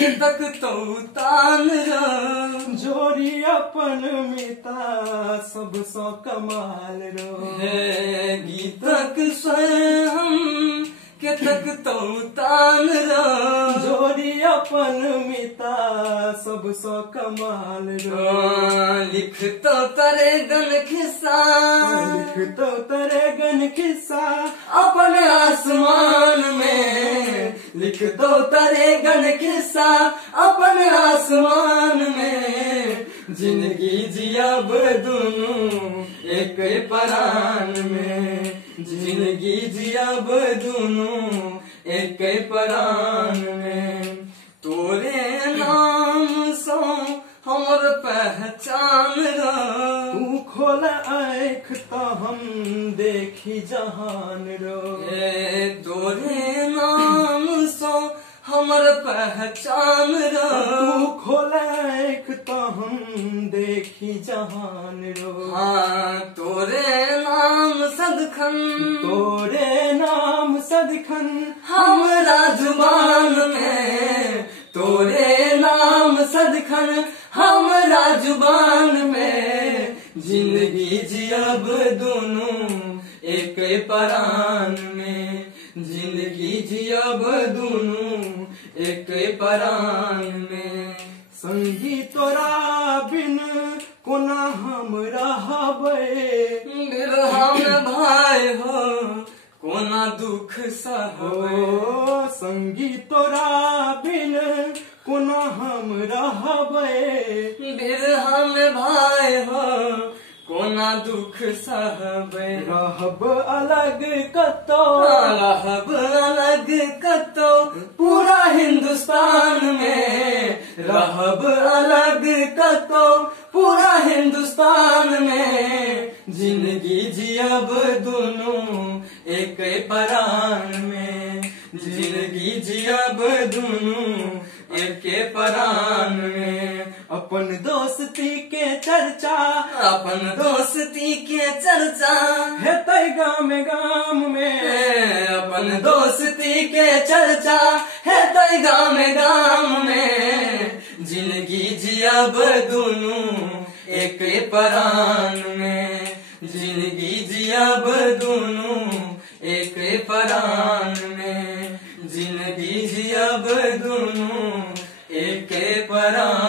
तक तो तान जोड़ी अपन मिता सब सौ कमाल रो है गीतक स्वयं के तक तो तान जोड़ी अपन मिता सब सौ कमाल रो लिख तो तरे गन खिस्सा लिख तो तरे गन खिस्सा अपन आसमान में लिख दो तरे गन किस्सा अपन आसमान में जिंदगी जियाब दुनू एक परान में जिंदगी जियाब दुनू एक परान में तोरे नाम सो हमर पहचान तू खोल आँख तो हम देखी जहान रो तोरे नाम सो हमर पहचान तू खोल आँख तो हम देखी जहान रो हाँ तोरे नाम सदखन हमरा जुबान में तोरे नाम सदखन हमरा जुबान में जिंदगी जियाब दुनू एक परान में जिंदगी जियाब दुनू एक परान में संगी तोरा बिन कोना हम रहबै बिरहा में भाई हो कोना दुख सहबै संगी तोरा बिन कोना हम रहबै बिरहा में भाई हो कोना दुख सहबै रहब अलग कतो रहब अलग कतो पूरा हिंदुस्तान में रहब अलग कतो पूरा हिंदुस्तान में जिंदगी जियाब दुनू एक परान में जिंदगी जियाब दुनू एक परान में अपन दोस्ती के चर्चा हेतै गाम में अपन दोस्ती के चर्चा हेतै गाम में जिंदगी जियाब दुनू एक परान में जिंदगी जियाब दुनू एक परान में जिंदगी जियाब दुनू एक परान